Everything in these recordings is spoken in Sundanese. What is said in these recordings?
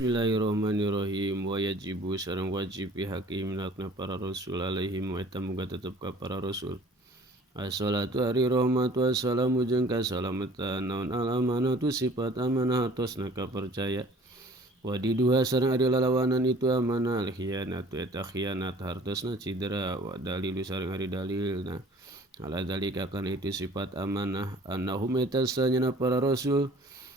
Bismillahirrahmanirrahim. Wa yajibu sareng wajib hakim nakna para rasul alaihim wa eta muga tetep ka para rasul. Assalatu ari rahmat wa salamu jeung kasalamatan naon alamanatu sifat amanah hartosna kapercaya. Wa diduha sareng ari lalawanan itu amanah khianatu eta khianat hartosna cidera wa dalilu sareng ari dalilna. Ala dalika kana itu sifat amanah annahum eta sanyana para rasul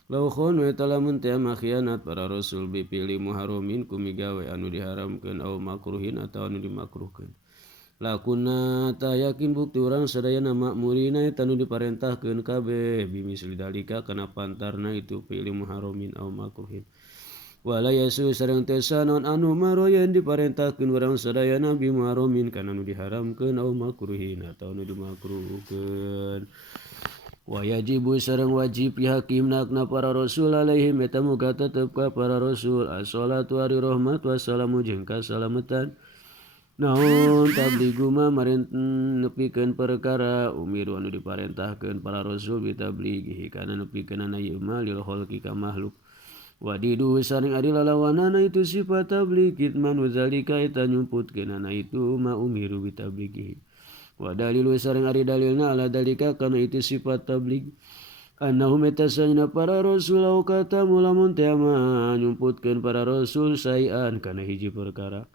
lau khonu eta lamun teu khianat para rasul bipilih muharomin kumigawe anu diharamkeun au makruhin atau anu dimakruhkeun. Lakuna ta yakin bukti urang sadayana makmurina eta anu diparentahkeun kabeh bimisli dalika kana pantarna itu pilih muharomin au makruhin. Wala yasu sareng teu sanon anu maroyen diparentahkeun urang sadayana bi muharomin kana anu diharamkeun au makruhin atau anu dimakruhkeun. Wa yajibu sareng wajib hakim nakna para rasul alaihim eta muga tetep ka para rasul as-salatu ari rahmat wassalamu jeung kasalamatan naon tabligu mah maren nepikeun perkara umiru anu diparentahkeun para rasul bitablighi kana nepikeun na ieu mah lil khalqi ka makhluk wa didu sareng ari lalawanana itu sifat tabligh kitman wazalika eta nyumputkeun na itu ma umiru bitablighi. Wa dalilu sareng ari dalilna ala dalika kana itu sifat tabligh annahum eta sanyana para rasul au kata mulamun teu nyumputkeun para rasul sayan kana hiji perkara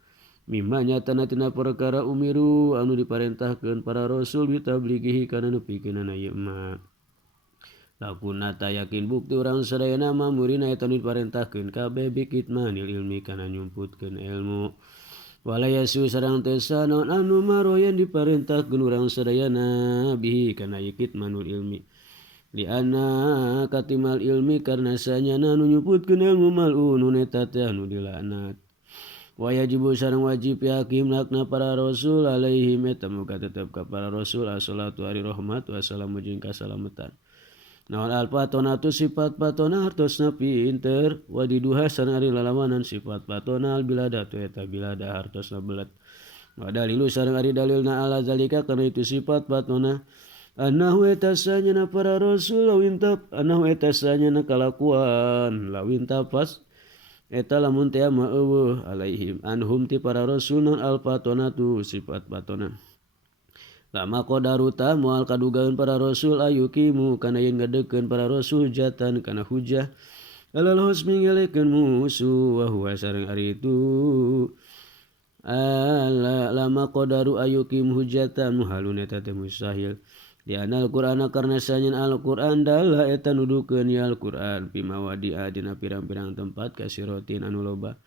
mimma nyatana tina perkara umiru anu diparentahkeun para rasul bitablighi kana nepikeun na ieu mah. Lakuna ta yakin bukti urang sadayana mamurina eta anu diparentahkeun kabeh bikitmanil ilmi kana nyumputkeun ilmu. Wala yasu sareng teu sanon anu maroyen diparentahkeun urang sadayana bihi kana ikit manul ilmi li anna katimal ilmi karna sanyana anu nyuputkeun ilmu mal'unun eta teh anu dilaknat. Wa yajibu sareng wajib hakim nakna para rasul alaihim eta muga tetep ka para rasul as-salatu ari rahmat wassalamu jeung kasalamatan. Naon al-patona tu sifat patona hartosna pinter wa diduha sareng ari lalawanan sifat patona al-bilada tu eta bilada hartosna belet. Wa dalilu sareng ari dalilna ala zalika kana itu sifat patona annahu eta sanyana para rasul lawintap annahu eta sanyana kalakuan lawintapas eta lamun teu maeuweuh alaihim anhum ti para rasul non al-patona tu sifat patona. Lama qadaruta moal kadugaeun para rasul ayukimu kana yen ngadekeun para rasul hujatan kana hujah alal husmi ngelekeun musuh wa huwa sareng ari itu lama qadaru ayukim hujatan muhalun eta teh mustahil di anal qur'ana karna sanyan al-qur'an dalla eta nudukeun ya al-qur'an pimawadi adina pirang-pirang tempat kasirotin anu loba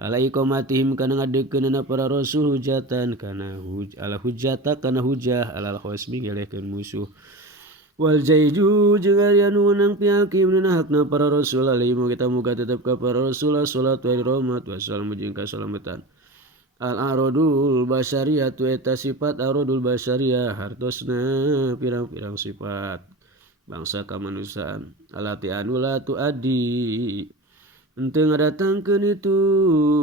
alai qomatihim kana ngadekeunna para rasul hujatan kana ala hujjata kana hujah alal khosmi ngelekeun musuh wal jaiju jeung ari anu meunang pihakim hakna para rasul alaihi kita muga tetep ka para rasul salatu wa rahmat wassalamu jeung kasalamatan. Al aradul basyariyah tu eta sifat aradul basyariyah hartosna pirang-pirang sifat bangsa kamanusiaan alati anu la tu adi henteu ngadatangkeun itu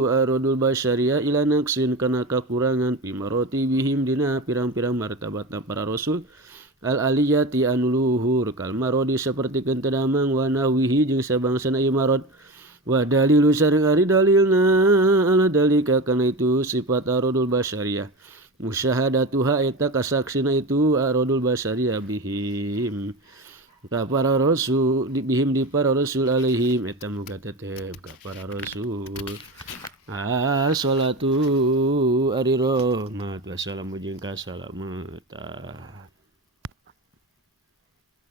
aradul basyariyah ila naqsin kana kakurangan fi maratibihim dina pirang-pirang martabatna para rasul al aliyati anu luhur kal marodi sapertikeun teu damang wa nahwihi jeung sabangsana ieu marad wa dalilu sareng ari dalilna ala dalika kana itu sifat aradul basyariyah musyahadatuha eta kasaksina itu aradul basyariyah bihim ka para rasul bihim di para rasul alaihim eta muga tetep ka para rasul as-salatu ari rahmat wassalamu jeung kasalamatan.